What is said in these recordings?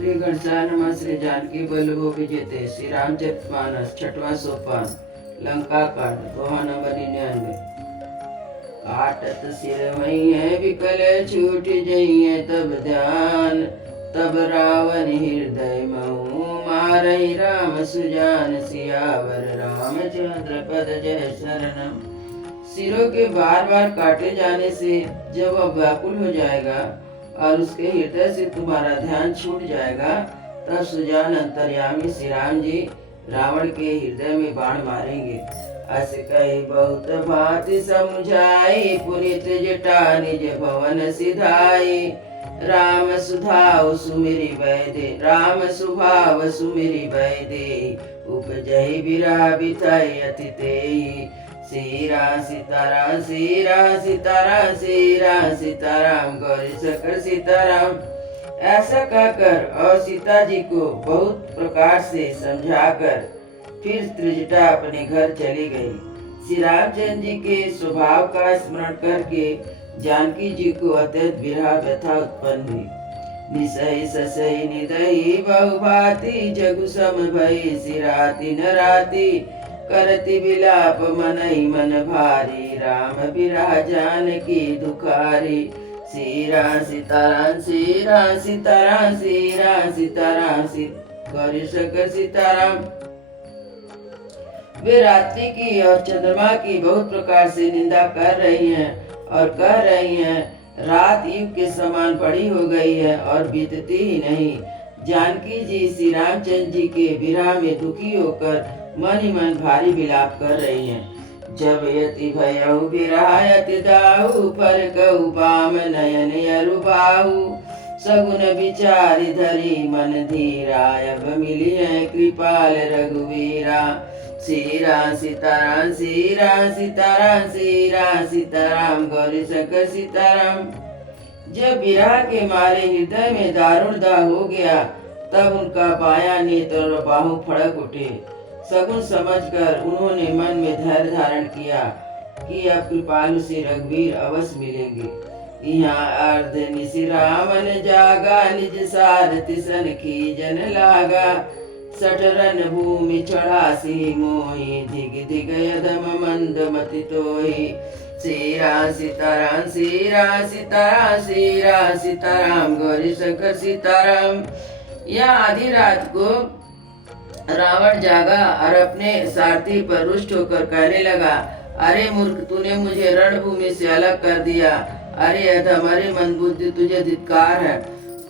श्री गणेशाय नमः। श्री जानकी बल्लभो विजेते। श्री रामचरितमानस छठवां सोपान लंका कांड दोहा नंबर 99। काटत सिर वही है विकल छूट जइए तब ध्यान, तब रावण हृदय महु मारहि राम सुजान, सियावर रामचंद्र पद जय शरणम। सिरों के बार बार काटे जाने से जब वह व्याकुल हो जाएगा और उसके हृदय से तुम्हारा ध्यान छूट जाएगा, तब सुजान अंतर्यामी श्री राम जी रावण के हृदय में बाण मारेंगे। अस कही बहुत भांति समझाई, पुनित जटा निज भवन सिधाई। राम सुधाव सुमिरि वैदे, राम सुभाव सुमिरि वैदे। उपजहि बिरह बिथाई अति तेई। सीरा सीताराम सीरा सीताराम सीरा सीताराम गौरी शंकर सीताराम। ऐसा कहकर और सीता जी को बहुत प्रकार से समझाकर फिर त्रिजटा अपने घर चली गई। श्री रामचंद्र जी के स्वभाव का स्मरण करके जानकी जी को अत्यंत विरह व्यथा उत्पन्न हुई। निसहि ससहि निदहि बहुभांति, जगु सम भई सिराति न राति। करति विलाप मनहि मन भारी, राम बिरह जानकी दुखारी। सीरा सीताराम सीरा सीताराम सीरा सीताराम गौरी शंकर सीताराम। वे रात्रि की और चंद्रमा की बहुत प्रकार से निंदा कर रही हैं और कह रही हैं, रात युग के समान बड़ी हो गई है और बीतती ही नहीं। जानकी जी श्री रामचंद्र जी के विरह में दुखी होकर मन ही मन भारी विलाप कर रही हैं। जब यति भयउ विरायति दाहु, पर कहु बाम नयन अरु बाहु। सगुन विचारि धरी मन धीरा, अब मिली है कृपाल रघुवीरा। सीरा सीताराम सीरा सीताराम सीरा सीताराम गौरी शंकर सीताराम। जब विरह के मारे हृदय में दारुण दाह हो गया, तब उनका बायां नेत्र और बाहु फड़क उठे। सगुन समझकर उन्होंने मन में धैर्य धारण किया कि अब कृपालु से रघुवीर अवश्य मिलेंगे। यहाँ अर्ध निशि रामन जागा, निज सारथि सन खीजन लागा। सठ रन भूमि चढ़ासी मोहि, धिग धिग यदम मंद मति तोहि। सीरा सीताराम सीरा सीताराम सीरा सीताराम गौरी शंकर सीताराम। यह आधी रात को रावण जागा और अपने सारथी पर रुष्ट होकर कहने लगा, अरे मूर्ख, तूने मुझे रणभूमि से अलग कर दिया। अरे अधम, अरे मंदबुद्धि, तुझे धिक्कार है।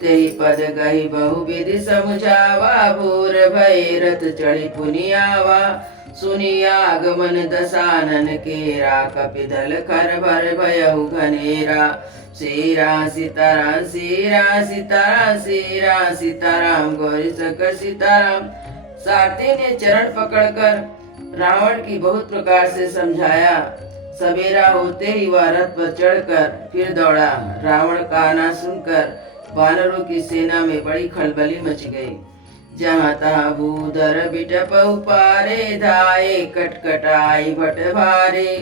तेहि पद गही बहु विधि समझावा, भोर भय रथ चढ़ी पुनि आवा। सुनि आगमन दसानन केरा, कपिदल खर भर भयउ घनेरा। सीरा सीताराम सीरा सीताराम सीरा सीताराम गौरी शंकर सीताराम। सारथी ने चरण पकड़कर रावण की बहुत प्रकार से समझाया। सवेरा होते ही वह रथ पर चढ़कर फिर दौड़ा। रावण का आना सुनकर वानरों की सेना में बड़ी खलबली मच गई। जहाँ तहाँ भूधर बिटपहु पारे, धाये कटकटाई भट भारे।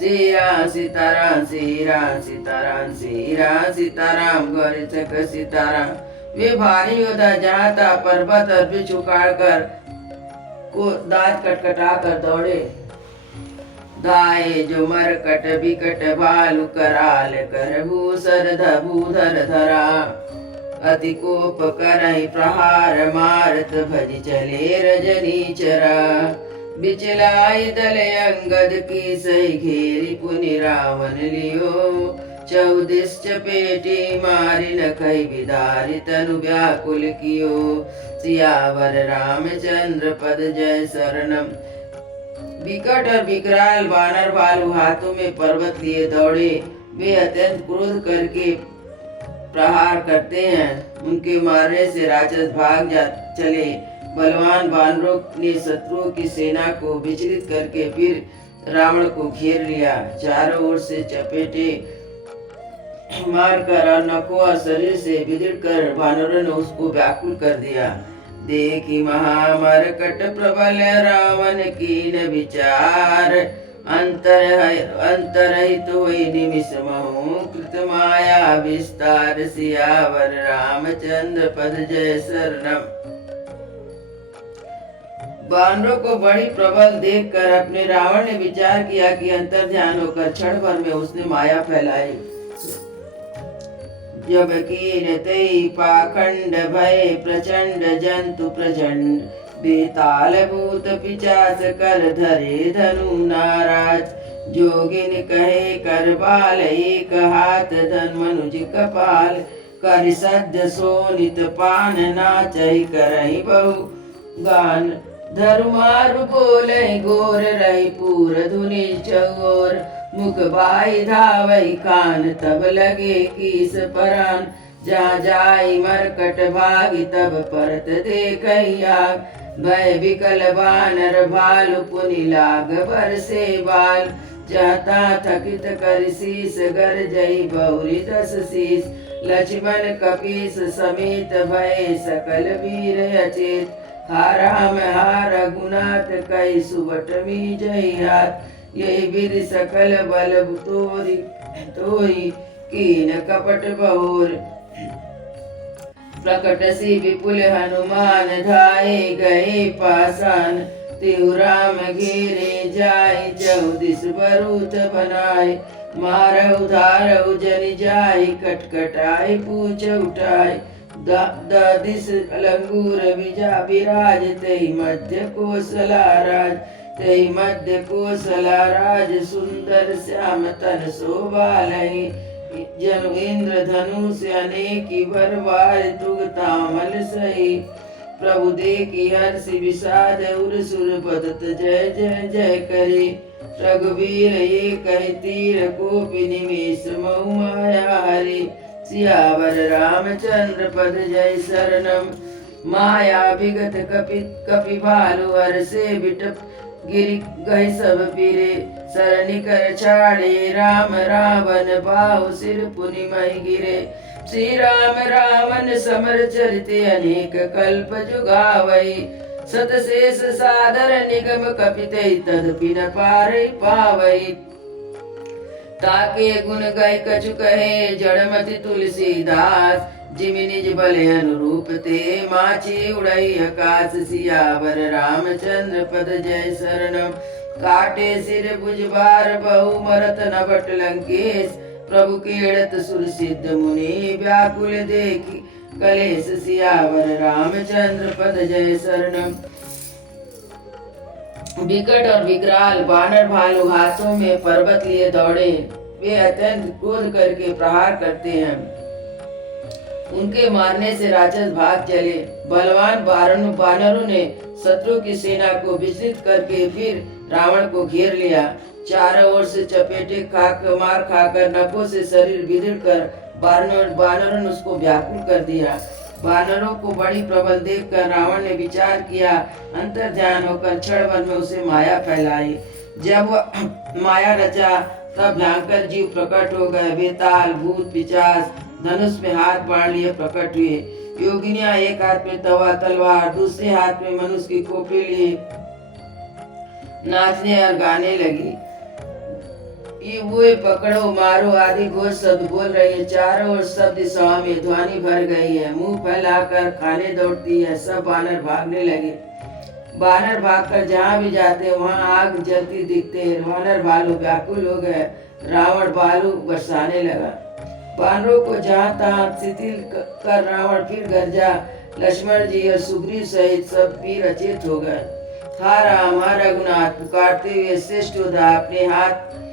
सीरा सीताराम सीरा सीताराम सीरा सीताराम गौरी शंकर सीताराम। वे भारी योद्धा जहाँ तहाँ पर्वत और वृक्ष उखाड़ कर को दांत कटकटा कर दौड़े। दाए जो मरकट बिकट भालु कराल, कर भूसर भूधर धरा। अति कोप करहि प्रहार, मारत भज चले रजनी चरा। बिचलाई दल अंगद की सही घेरी, पुनि रावण लियो। चौदिस चपेटी मारी, न कही विदारी तनु व्याकुल कियो। सियावर रामचंद्र पद जय शरणम। विकट और विकराल वानर भालू हाथों में पर्वत लिए दौड़े। वे अत्यंत क्रोध करके प्रहार करते हैं। उनके मारने से राक्षस भाग जा चले। बलवान वानरों ने शत्रुओं की सेना को विचलित करके फिर रावण को घेर लिया। चारों ओर से चपेटे मारकर और नखों और शरीर से बिदड़ कर वानरों ने उसको व्याकुल कर दिया। देखी महामरकट प्रबल, रावण कीन विचार। अंतरहित हुई निमिष महु कृत माया विस्तार सियावर रामचंद्र पद जय शरणम। वानरों को बड़ी प्रबल देखकर अपने रावण ने विचार किया कि अंतर ध्यान होकर क्षण भर में उसने माया फैलाई। जब कीन तई पाखंड भय प्रचंड जंतु प्रचंड बेताल भूत पिचास कर धरे धनु नाराज। जोगिन कहे कर बाल एक हाथ धन मनुज कपाल कर सद्य सोनित पान नाचहि करहि बहु गान। धरु मारु बोले गोर रही पूर धुनि चगोर मुख बाई धावई कान तब लगे कीस परान। जहाँ जाई मरकट भागी तब परत देखई आग। भय विकल बानर भालु पुनि लाग बरसे बाल। जाता थकित कर शीस गरजई बहुरी दस शीस। लक्ष्मण कपीस समेत भय सकल वीर अचेत। हा राम हा रघुनाथ कई सुबट मी जय हाथ। यही विधि सकल बल तोरी तोरी कीन कपट बहोर। प्रकट सी विपुल हनुमान धाये गए पासान। तिहु राम घेरे जाय चौदिस बरूथ बनाए। मारहु धारहु जनि जाय कटकटाय पूछ उठाय। दिस लंगूर विजा विराज तहि मध्य कोसला राज। तहि मध्य कोसला राज सुंदर श्याम तन शोभालहि। जनु इंद्र धनुष अनेकी बरवार तुग तामल सही। प्रभु देखी हर्षि विषाद उर सुर बदत जय जय जय करे। रघुवीर ये कहि तीर कोपि निमेष महु माया हरे। सियावर रामचंद्र पद जय शरणम। माया विगत कपि भालु हर से बिटप गिरि गए सब पीरे। सरनि कर छाड़े राम रावण बाहु सिर पुनि महि गिरे। श्री राम रावण समर चरिते अनेक कल्प जुगावई। सत शेष सादर निगम कपिते तदपि न पारै पावई। ताके गुण गय कछु कहे जड़मति तुलसीदास। जिमि निज बल अनुरूप ते माची उड़ई आकाश। सियावर रामचंद्र पद जय शरणम। काटे सिर भुजबार बहु मरत नबट लंकेश। प्रभु केड़त सुर सिद्ध मुनि व्याकुल देखी कलेश। सियावर रामचंद्र पद जय शरणम। विकट और विकराल वानर भालू हाथों में पर्वत लिए दौड़े। वे अत्यंत क्रोध करके प्रहार करते हैं। उनके मारने से राक्षस भाग चले। बलवान वानरों ने शत्रु की सेना को विचलित करके फिर रावण को घेर लिया। चारों ओर से चपेटे मार खाकर नखों से शरीर बिगड़ कर वानरों ने उसको व्याकुल कर दिया। वानरों को बड़ी प्रबल देखकर रावण ने विचार किया। अंतर ध्यान होकर क्षण भर में उसे माया फैलाई। जब वह माया रचा तब भयंकर जीव प्रकट हो गए। बेताल भूत पिचास धनुष में हाथ बाढ़ लिए प्रकट हुए। योगिनियां एक हाथ में तवा तलवार दूसरे हाथ में मनुष्य की खोपड़ी लिए नाचने और गाने लगी। वो पकड़ो मारो आदि घोष शब्द बोल रही है। चारों ओर सब दिशाओं में ध्वनि भर गई है। मुंह फैलाकर खाने दौड़ती है। सब बानर भागने लगे। बानर भागकर जहाँ भी जाते वहाँ आग जलती दिखते हैं। वानर भालू व्याकुल हो गए। रावण भालू बरसाने लगा। बानरों को जहाँ तहाँ शिथिल कर रावण फिर गरजा। लक्ष्मण जी और सुग्रीव सहित सब वीर अचेत हो गए। हा राम हा रघुनाथ पुकारते हुए श्रेष्ठ योद्धा अपने हाथ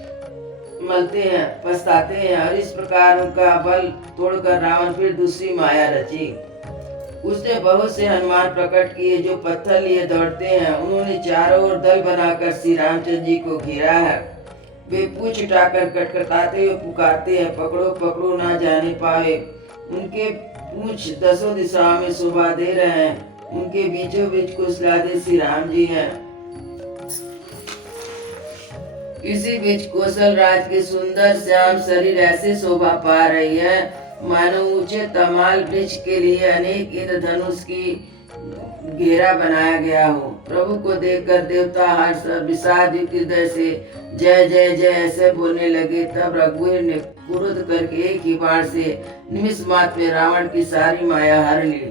मलते हैं पछताते हैं। और इस प्रकार उनका बल तोड़कर रावण फिर दूसरी माया रची। उसने बहुत से हनुमान प्रकट किए जो पत्थर लिए दौड़ते हैं। उन्होंने चारों ओर दल बनाकर श्री रामचंद्र जी को घेरा है। वे पूछ उठाकर कटकटाते हुए पुकारते हैं, पकड़ो पकड़ो ना जाने पाए। उनके पूछ दसों दिशाओं में शोभा दे रहे हैं। उनके बीचों बीच कुशलादे श्री राम जी हैं। इसी बीच कौशल राज के सुंदर श्याम शरीर ऐसे शोभा पा रही है मानो ऊंचे तमाल वृक्ष के लिए अनेक इंद्रधनुष की घेरा बनाया गया हो। प्रभु को देखकर देवता हर्ष और विषाद युक्त हृदय से जय जय जय ऐसे बोलने लगे। तब रघुवीर ने क्रोध करके एक ही बाण से निमिष मात्र में रावण की सारी माया हर ली।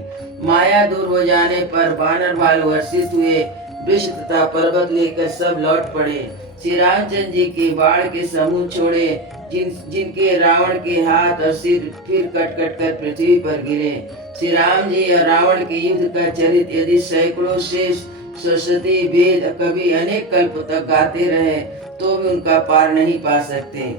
माया दूर हो जाने पर वानर भालू हर्षित हुए, वृक्ष तथा पर्वत लेकर सब लौट पड़े। श्री रामचंद्र जी के बाण के समूह छोड़े, जिनके रावण के हाथ और सिर फिर कट कट कर पृथ्वी पर गिरे। श्री राम जी और रावण के युद्ध का चरित्र यदि सैकड़ों शेष सरस्वती वेद कभी अनेक कल्प तक गाते रहे तो भी उनका पार नहीं पा सकते।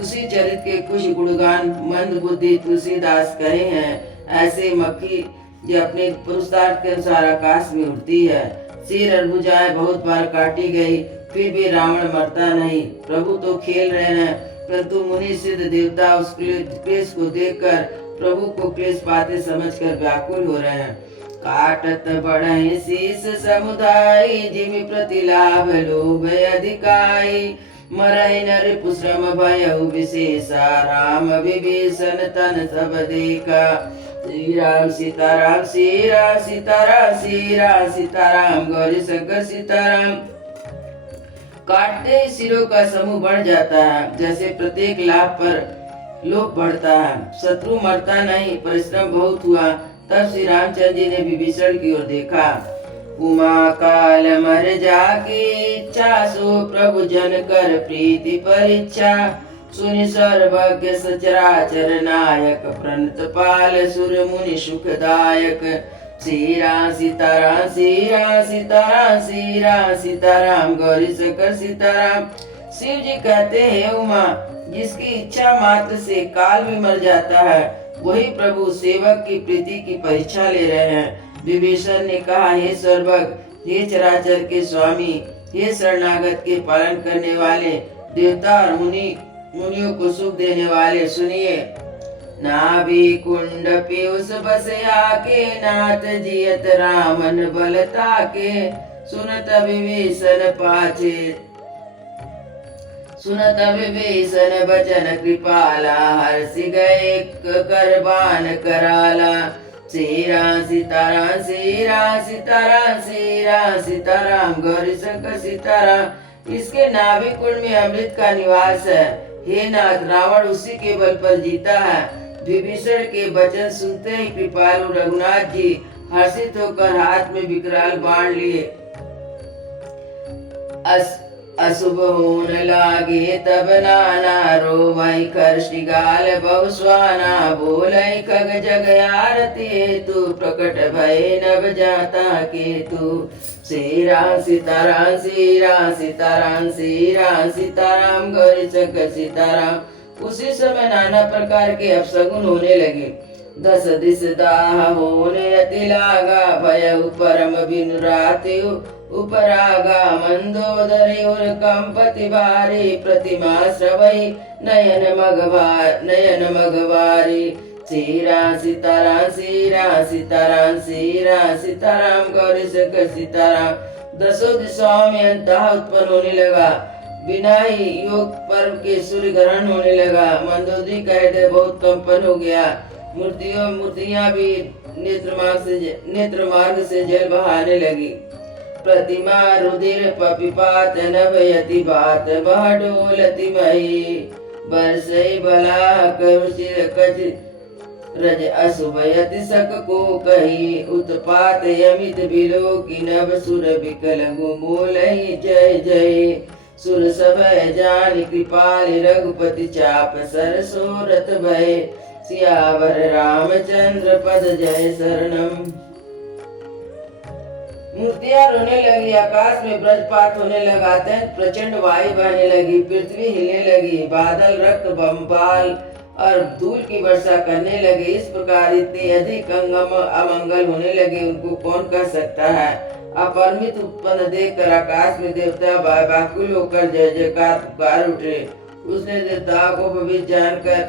उसी चरित्र के कुछ गुणगान मंद बुद्धि तुलसीदास कहे हैं। ऐसे मक्खी जो अपने पुरुषार्थ के अनुसार आकाश में उड़ती है। सिर और भुजाएं बहुत बार काटी गई, फिर भी रावण मरता नहीं। प्रभु तो खेल रहे हैं, परंतु मुनि सिद्ध देवता उस क्लेश को देखकर प्रभु को क्लेश पाते समझकर व्याकुल हो रहे हैं। काटत बढ़हि शीस समुदाय, जिमि प्रतिलाभ लोभ अधिकाई। मरहि नर पुश्रम भयउ विशेषा, राम विभीषण तन सब देखा। श्री राम सीताराम श्री राम सीताराम श्री राम सीताराम गौरी शंकर सीताराम। काटते ही सिरों का समूह बढ़ जाता है, जैसे प्रत्येक लाभ पर लोभ बढ़ता है। शत्रु मरता नहीं, परिश्रम बहुत हुआ। तब श्री रामचंद्र जी ने विभीषण की ओर देखा। उमा काल मर जाके इच्छा, सो प्रभु जन कर प्रीति परीक्षा। सुनि सर्वज्ञ सचराचर नायक, प्रणत पाल सुर मुनि सुखदायक। श्री राम सीताराम श्री राम सीताराम श्री राम सीताराम गौरी शंकर सीताराम। शिव जी कहते हैं, उमा जिसकी इच्छा मात्र से काल में मर जाता है, वही प्रभु सेवक की प्रीति की परीक्षा ले रहे हैं। विभीषण ने कहा, हे सर्वज्ञ, हे चराचर के स्वामी, हे शरणागत के पालन करने वाले, देवता और मुनियों को सुख देने वाले, सुनिए। नाभि कुंड पीयूष बसया के, नाथ जियत रामन बलता के। सुनत विभीषण पाछे, सुनत विभीषण बचन कृपाला, हर्षि गए करबान कराला। श्री राम सीताराम श्री राम सीताराम श्री राम सीताराम गौरी शंकर सीताराम। इसके नाभि कुंड में अमृत का निवास है। हे नाथ, रावण उसी के बल पर जीता है। विभीषण के वचन सुनते ही कृपालु रघुनाथ जी हर्षित होकर हाथ में विकराल बाण लिए। अशुभ होन लागे तब नाना, रोवै खरश्रीगाल बहुस्वाना। बोलै खग जग आरती हेतु, प्रकट भय नभ जाता केतु। श्री राम सीताराम श्री राम सीताराम श्री राम सीताराम गौरी शंकर सीताराम। उसी समय नाना प्रकार के अपशगुन होने लगे। दस दिस दाह होने अति लागा, भय परम बिनु राति उपरागा। मंदोदरी उर कंपति भारी, प्रतिमा श्रवई नयन मगवारी। श्री राम सीताराम श्री राम सीताराम श्री राम सीताराम गौरी शंकर सीताराम। दसों दिशाओं में अंतः उत्पन्न होने लगा। बिना ही योग पर्व के सूर्य ग्रहण होने लगा। मंदोदरी का हृदय बहुत कंपन हो गया। मूर्तियां भी नेत्र मार्ग से जल बहाने लगी। प्रतिमा रुधिर पपिपात नभयति बात, बह डोलति मही। बरसई बला करुचिर कच रज असुभयति सक को कही। उत्पात यमित बिलो की नभ सुर विकल गुमोलहि जय जय। सुर सब जान कृपाल रघुपति चाप, सरसोरथ भय। सियावर रामचंद्र पद जय शरणम। मूर्तियां रोने लगी, आकाश में वज्रपात होने लगा, प्रचंड वायु बहने लगी, पृथ्वी हिलने लगी, बादल रक्त बम्बाल और धूल की वर्षा करने लगे। इस प्रकार इतने अधिक अमंगल होने लगे, उनको कौन कह सकता है। अपरिमित उत्पन्न देखकर आकाश में देवता व्याकुल होकर जय जयकार पुकार उठे। उसने देवताओं को भविष्य जानकर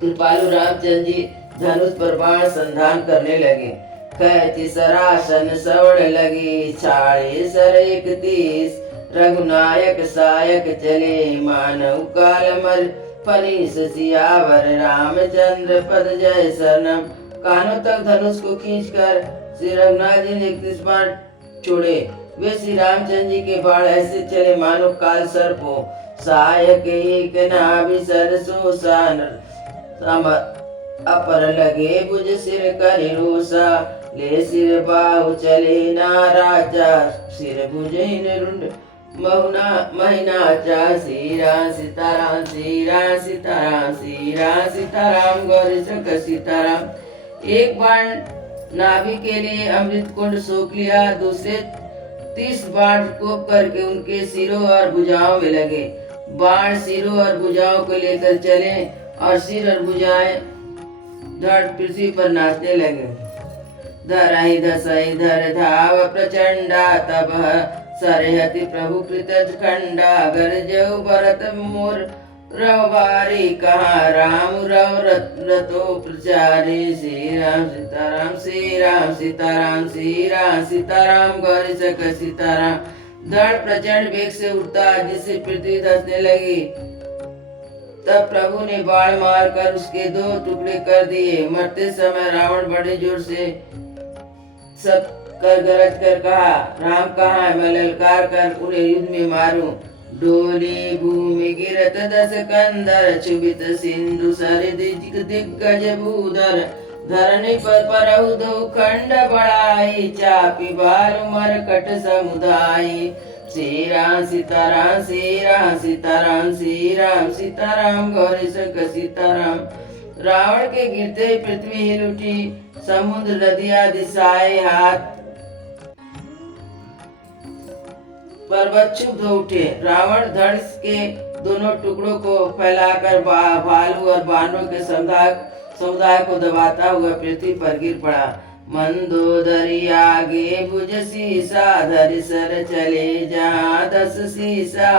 कृपालु रामचंद्र जी धनुष पर बाण संधान करने लगे। कैची सरासन सवड़ लगी, छाड़े सर 31। रघुनायक सायक चले, मानव काल मर फनीस। सियावर रामचंद्र पद जय शरणम। कानों तक धनुष को खींचकर श्री रघुनाथ जी ने 31 बाण छोड़े। वे श्री रामचंद्र जी के बाण ऐसे चले मानो काल सर्प हो। सहायक एक नाभि सरसो सान अपर लगे भुज सिर करि रोसा। ले सिर बाहु चले ना राजा सिर भुजहि रुंड महुना महिनाचा। श्री राम सीताराम श्री राम सीताराम श्री राम सीताराम गौरी शंकर सीताराम। एक बाण नाभि के लिए अमृत कुंड सोख लिया, दूसरे 30 बाण कोप करके उनके सिरों और भुजाओं में लगे। बाण सिरों और भुजाओं को लेकर चले और सिर और भुजाएं धड़ पृथ्वी पर नाचने लगे। धरहि धसहि धर धाव प्रचंडा तब सरहति प्रभु कृत खंडा। गरजऊ भरत मोर रवारी कहाँ राम रव रतो प्रचारी। श्री राम सीताराम श्री राम सीताराम श्री राम सीताराम गौरी शंकर सीताराम। धड़ प्रचंड वेग से उठता जिससे पृथ्वी धंसने लगी। तब प्रभु ने बाण मारकर उसके 2 टुकड़े कर दिए। मरते समय रावण बड़े जोर से सब कर गरज कर कहा, राम कहाँ है, मैं ललकार कर उन्हें युद्ध में मारूं। डोली भूमि गिरत 10 कंदर क्षुभित सिंधु सर दिग्गज भूधर। धरणी पर परहु 2 खंड बढ़ाई चापी बालु मरकट समुदायी। श्री राम सीताराम श्री राम सीताराम श्री राम सीताराम गौरी शंकर सीताराम। रावण के गिरते ही पृथ्वी हिल उठी, समुद्र नदियां दिशाएं हाथ पर्वत क्षुब्ध हो उठे। रावण धनुष के दोनों टुकड़ों को फैलाकर भालू और बानरों के समुदाय को दबाता हुआ पृथ्वी पर गिर पड़ा। मंदोदरी आगे भुज सीसा धरि सर चले जहाँ 10 सीसा।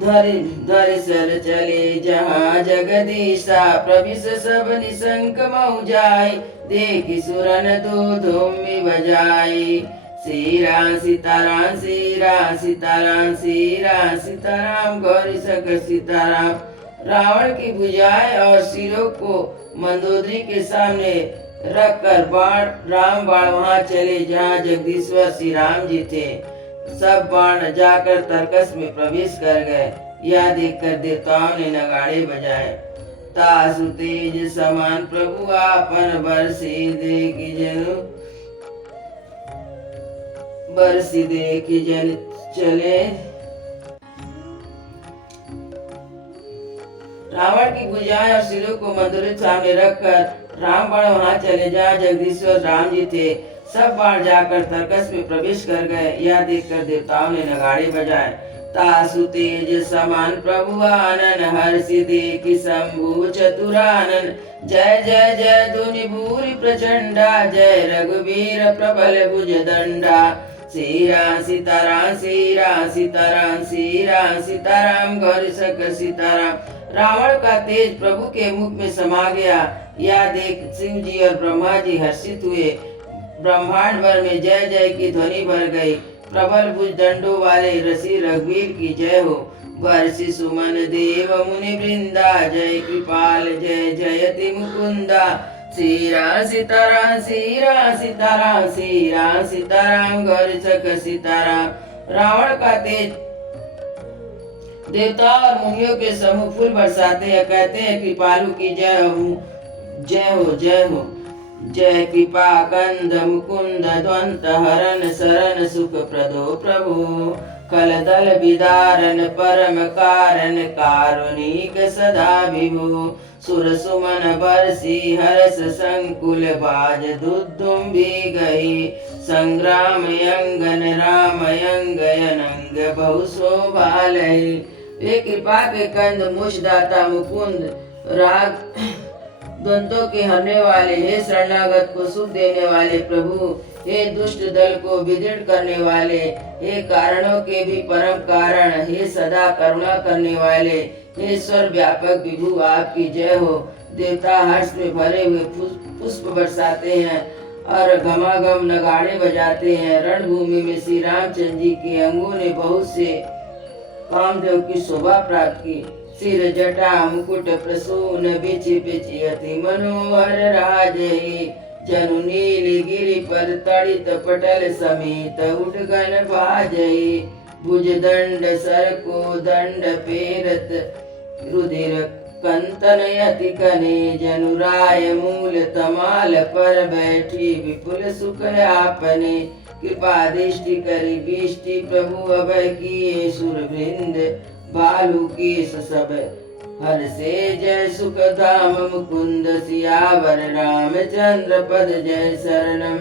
धरि सर चले जहाँ जगदीशा। प्रविश सब निशंक महु जाय देखि सुरन 2 धूमि बजाई। श्री राम सीताराम श्री राम सीताराम श्री राम सीताराम गौरी शंकर सीताराम। रावण की भुजाएं और सिरों को मंदोदरी के सामने रखकर राम बाण वहां चले जहां जगदीश्वर श्री राम जी थे। सब बाण जाकर तर्कस में प्रवेश कर गए। यह देखकर देवताओं ने नगाड़े बजाए। तासु तेज समान प्रभु आपन बरसी देखि जन चले। रावण की भुजाएं और सिरों को मंदोदरी सामने रखकर राम बाण वहां चले जहाँ जगदीश्वर राम जी थे। सब बाण जाकर तर्कस में प्रवेश कर गए। यह देखकर देवताओं ने नगाड़े बजाए। तासु तेज समान प्रभु आनन हर्षि देखि शंभु चतुरानन। जय जय जय धुनि भूरि प्रचंडा जय रघुवीर प्रबल भुज दंडा। श्री राम सीताराम श्री राम सीताराम श्री राम सीताराम गौरी शंकर सीताराम। रावण का तेज प्रभु के मुख में समा गया। यह देख शिव जी और ब्रह्मा जी हर्षित हुए। ब्रह्मांड भर में जय जय की ध्वनि भर गई। प्रबल भुज दंडों वाले ऋषि रघुवीर की जय हो। वर्षि सुमन देव मुनि वृंदा जय कृपाल जय जयति मुकुंदा। श्री राम सीताराम श्री राम सीताराम श्री राम सीताराम गौरी शंकर सीताराम। रावण का तेज देवता और मुनियों के समूह फूल बरसाते हैं, कहते हैं कृपालु की जय हो जय हो जय हो। जय कृपा कंद मुकुंद द्वंत हरन शरण सुख प्रदो प्रभु। कल दल विदारन परम कारण कारुणिक सदा विभु। सुर सुमन बरसी हर्ष संकुल बाज दुदुम्बी गई। संग्राम अंगन राम अंगयनंग बहु शोभा लही। वे कृपा के कंद मुझदाता मुकुंद राग द्वंद्वों के हरने वाले, हे शरणागत को सुख देने वाले प्रभु, हे दुष्ट दल को विदृढ़ करने वाले, हे कारणों के भी परम कारण, हे सदा करुणा करने वाले, हे स्वर व्यापक विभु आपकी जय हो। देवता हर्ष में भरे हुए पुष्प बरसाते हैं और घमाघम नगाड़े बजाते हैं। रणभूमि में श्री रामचंद्र जी के अंगों ने बहुत से कामदेव की शोभा प्राप्त की। सिर जटा मुकुट प्रसून बिचि बिचि अति मनोहर राजई जनु नील गिरि पर तड़ित पटल समेत उठगन बाजई भुज दंड सर को दंड पेरत रुधिर कंतन अति कने जनु राय मूल तमाल पर बैठी विपुल सुख आपने कृपा दृष्टि करी बिष्टि प्रभु अभय किए सुर वृंद भालू की सब हर से जय सुख धाम मुकुंद सियावर रामचंद्र पद जय शरणम।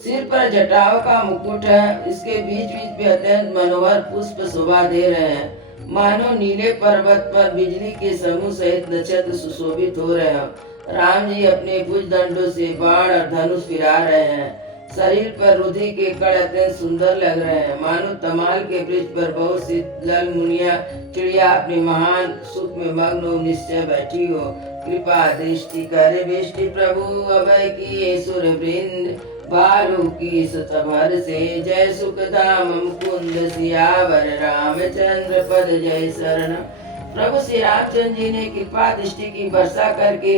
सिर पर जटाओं का मुकुट है, इसके बीच बीच में अत्यंत मनोहर पुष्प शोभा दे रहे हैं, मानो नीले पर्वत पर बिजली के समूह सहित नक्षत्र सुशोभित हो रहे हो। राम जी अपने भुज दंडों से बाण और धनुष फिरा रहे हैं, शरीर पर रुधि के कण अत्यंत सुंदर लग रहे हैं, मानो तमाल के वृक्ष पर बहुत सी लल मुनिया चिड़िया अपने महान सुख में मग्न हो निश्चय बैठी हो। कृपा दृष्टि कर बिष्टि प्रभु अभय की सुर वृंद भालू की सतभर से जय सुख धाम मुकुंद सियावर रामचंद्र पद जय शरण। प्रभु श्री रामचंद्र जी ने कृपा दृष्टि की वर्षा करके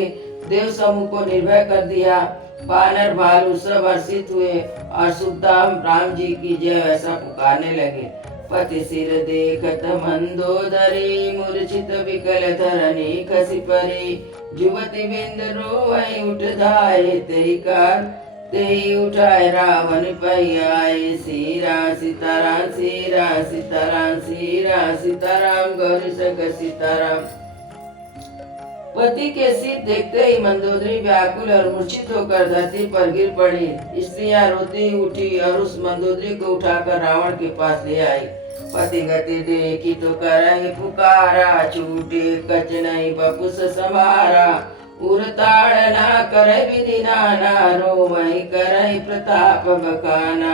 देव समूह को निर्भय कर दिया। बानर भालू सब हर्षित हुए और सुखधाम राम जी की जय ऐसा पुकारने लगे। पति सिर देखत मंदोदरी मूर्छित विकल धरणी खसी परी जुवती बिंद रोवई उठ धाये तेई उठाए रावण पहियाए सीरा सीताराम सीरा सीताराम सीरा सीताराम गौरी शंकर सीताराम। पति के सिर देखते ही मंदोदरी व्याकुल और मूर्छित होकर धरती पर गिर पड़ी। स्त्रियां रोती उठी और उस मंदोदरी को उठाकर रावण के पास ले आई। पति गति देखी तो करहि पुकारा छूटे कच नहीं बपुस समारा उरताड़ ना करे विधि नाना रोमहि करहि प्रताप बखाना।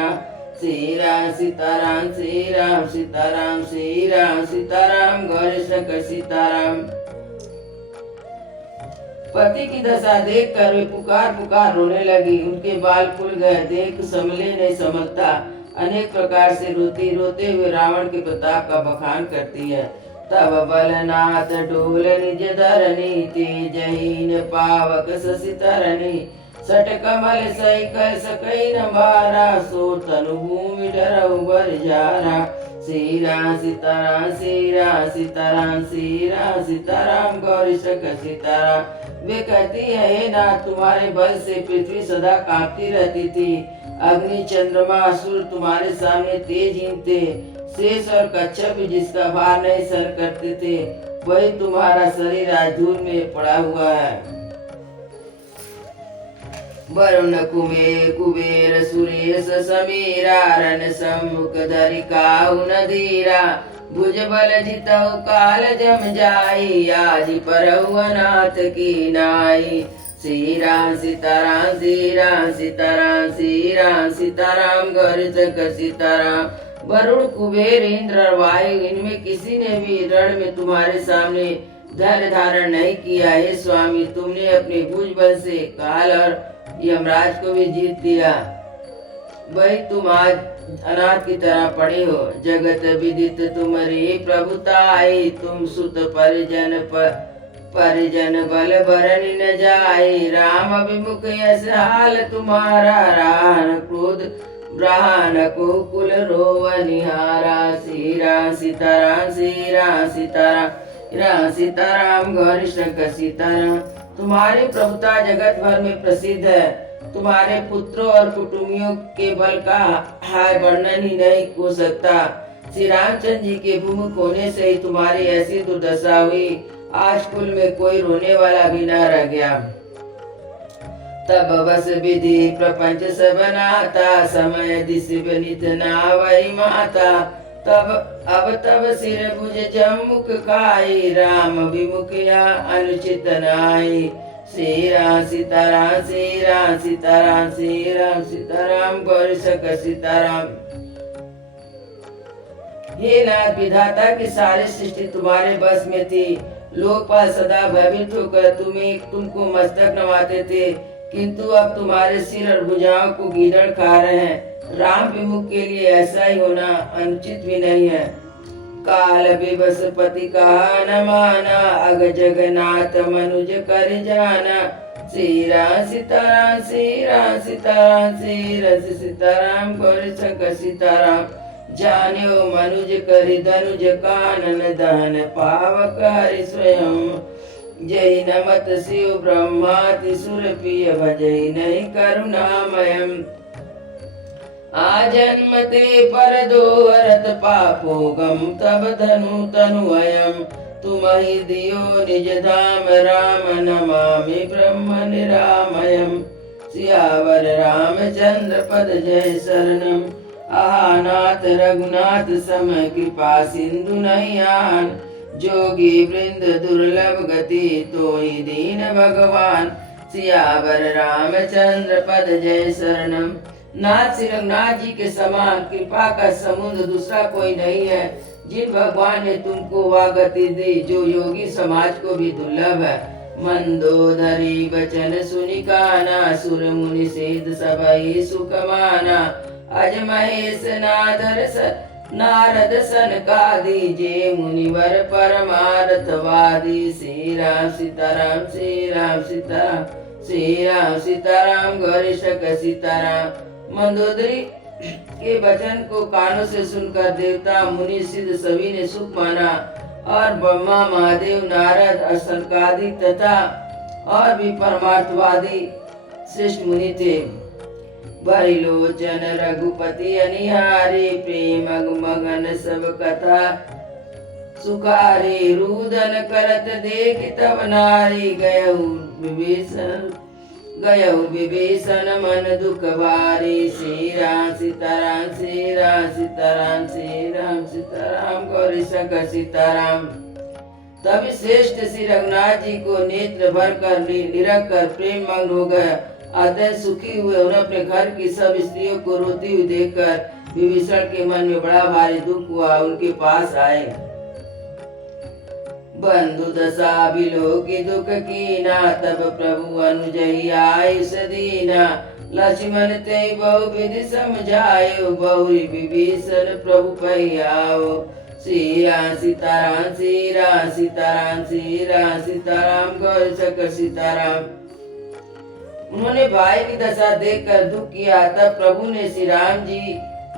श्री राम सीताराम श्री राम सीताराम श्री राम सीताराम गौरी शंकर सीताराम। पति की दशा देख कर वे पुकार पुकार रोने लगी। उनके बाल फूल गए, देख संभले नहीं संभलता, अनेक प्रकार से रोती रोते हुए रावण के प्रताप का बखान करती है। तब बलनाथ डोल निज धरनी तेजहीन पावक शशि तरनी सट कमल सही कर सकई न बारा सो तनु भूमि डरऊ बर जारा। श्री राम सीताराम श्री राम सीताराम श्री राम सीताराम गौरी शंकर सीताराम। वे कहती है हे नाथ, तुम्हारे बल से पृथ्वी सदा कांपती रहती थी, अग्नि चंद्रमा असुर तुम्हारे सामने तेजहीन थे, शेष और कच्छप जिसका भार नहीं सहन करते थे, वही तुम्हारा शरीर आज धूल में पड़ा हुआ है। वरुण कुबेर सुरेश समीरा रण सम्मुख धरि काहु न धीरा भुज बल जितऊ काल जम जाई आज परहु अनाथ की नाई। श्री राम सीताराम श्री राम सीताराम श्री राम सीताराम गौरी शंकर सीताराम। वरुण कुबेर इंद्र और वायु, इनमें किसी ने भी रण में तुम्हारे सामने धैर्य धारण नहीं किया। हे स्वामी, तुमने अपने भुज बल से काल और यमराज को भी जीत दिया, वही तुम आज अनाथ की तरह पड़े हो। जगत विदित तुम्हारी प्रभुताई, तुम सुत परिजन बल भरन न जाए। राम अभिमुख यस हाल तुम्हारा राहन क्रोध ब्राह्मण को कुल रोव निहारा। श्री राम सीताराम श्री राम सीताराम राम सीताराम गौरी शंकर सीताराम। तुम्हारी प्रभुता जगत भर में प्रसिद्ध है। तुम्हारे पुत्रों और कुटुंबियों के बल का हाय वर्णन ही नहीं हो सकता। श्री रामचंद्र जी के विमुख होने से ही तुम्हारी ऐसी दुर्दशा हुई, आज कुल में कोई रोने वाला भी न रह गया। तब बस विधि प्रपंच सब नाता, समय दिश नित नावरी माता। तब सिर भुज जमुख खाई, राम विमुख या अनुचित नाई। श्री राम सीताराम श्री राम सीताराम श्री राम सीताराम गौरी शंकर सीताराम। हे नाथ, विधाता की सारी सृष्टि तुम्हारे बस में थी। लोकपाल सदा भयभीत होकर तुमको मस्तक नवाते थे, किंतु अब तुम्हारे सिर और भुजाओं को गीदड़ खा रहे हैं। राम विमुख के लिए ऐसा ही होना अनुचित भी नहीं है। काल विवश पति कहा न माना, अग जगन्नाथ मनुज कर जाना। श्री राम सीताराम श्री राम सीताराम श्री रस सीताराम गौर शंक सीताराम। जान्यो मनुज कर धनुज कानन दहन पावक हरि स्वयं। जय नमत शिव ब्रह्माति सुर प्रिय भजई नहीं करुणामयम। आजन्मते पर दो हरत पापो गम तब धनु तनुअयम। तुम ही दियो निज धाम राम नमामि ब्रह्म निरामयम। सियावर रामचंद्र पद जय शरणम। आहानाथ रघुनाथ सम कृपा सिंधु नैयान। जोगी वृंद दुर्लभ गति तोहि दीन भगवान। सियावर रामचंद्र पद जय शरणम। नाथ श्री रघुनाथ जी के समान कृपा का समुद्र दूसरा कोई नहीं है। जिन भगवान ने तुमको वह गति दी जो योगी समाज को भी दुर्लभ है। मंदोदरी वचन सुनि काना, सुर मुनि सिद्ध सबई सुख माना। अज महेश नारद सनकादि, जे मुनिवर परमार्थवादी। श्री राम सीताराम श्री राम सीताराम श्री राम सीताराम गौरी शंक सीताराम। मंदोदरी के वचन को कानों से सुनकर देवता मुनि सिद्ध सभी ने सुख माना। और ब्रह्मा महादेव नारद और सनकादिक तथा और भी परमार्थवादी श्रेष्ठ मुनि थे। बरिलोचन रघुपति अनिहारी, प्रेम मगन सब कथा सुखारी। रुदन करत देख तब नारी, गयऊ विभीषण मन दुख भारी। श्री राम सीताराम श्री राम सीताराम श्री राम सीताराम गौरी शंकर सीताराम। तभी श्रेष्ठ श्री रघुनाथ जी को नेत्र भर कर निरख कर प्रेम मग्न हो गया। अतः सुखी हुए और अपने घर की सब स्त्रियों को रोती हुई देखकर विभीषण के मन में बड़ा भारी दुख हुआ। उनके पास आए। बंधु दशा बिलो की दुख कीना, तब प्रभु अनुजई आयुष दीना। लक्ष्मण ते बहु विधि समझायो, बहुरी विभीषण प्रभु पहियाओ। श्री राम सीताराम श्री राम सीताराम श्री राम सीताराम गौर शंकर सीताराम। उन्होंने भाई की दशा देखकर दुख किया। तब प्रभु ने श्री राम जी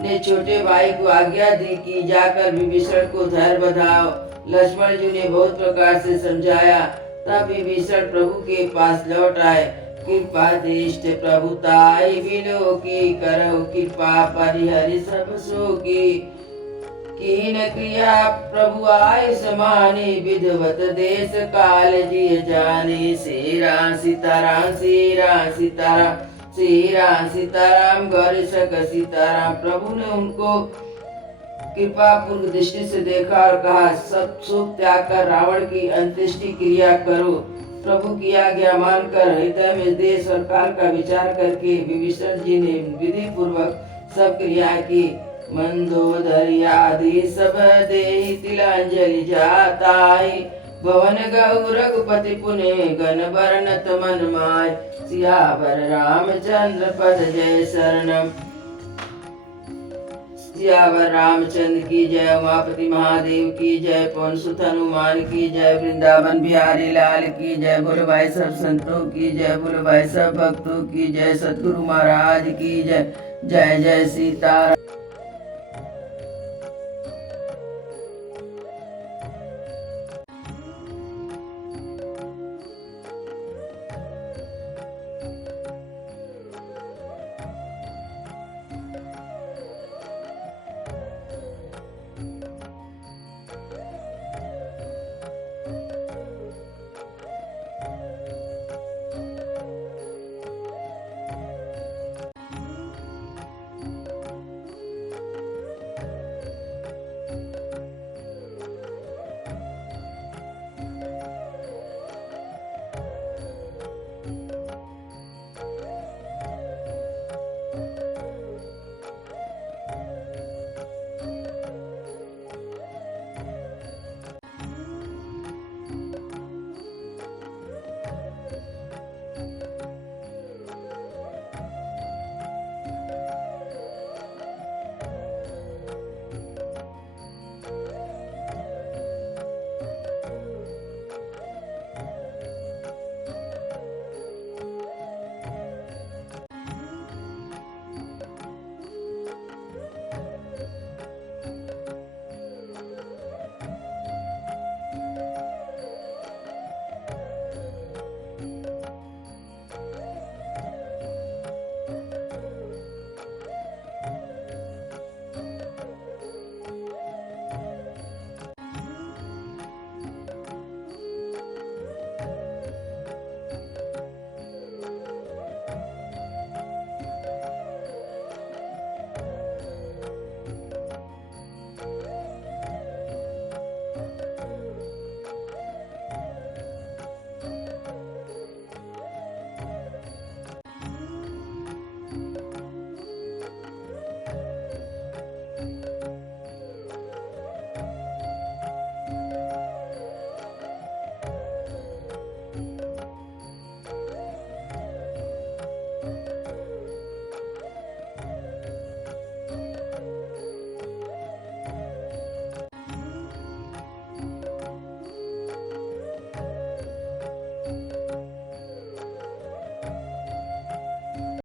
ने छोटे भाई को आज्ञा दी कि जाकर विभीषण को धैर्य बधाओ। लक्ष्मण जी ने बहुत प्रकार से समझाया। तब विभीषण प्रभु के पास लौट आए। कृपा दृष्ट प्रभुताई बिलो की, करहु कृपा परिहरि सब सो की। कीन क्रिया प्रभु आय समानी, विधवत देश काल जिय जानी। श्री राम सीताराम श्री राम सीताराम श्री राम सीताराम गौरी शंकर सीताराम। प्रभु ने उनको कृपा पूर्व दृष्टि से देखा और कहा, सब सुख त्याग कर रावण की अंत्येष्टि क्रिया करो। प्रभु की आज्ञा मानकर हृदय में देश और काल का विचार करके विभीषण जी ने विधि पूर्वक सब क्रिया की। मंदोदरी आदि सब देहि तिलांजलि जाताई, भवन गौ रघुपति पुने गण बरनत मन माय। सियावर रामचंद्र पद जय शरणम। सियावर रामचंद्र की जय, उमापति महादेव की जय, पवन सुत हनुमान की जय, वृंदावन बिहारी लाल की जय। बोलो भाई सब संतों की जय, बोलो भाई सब भक्तों की जय, सतगुरु महाराज की जय। जय जय सीताराम।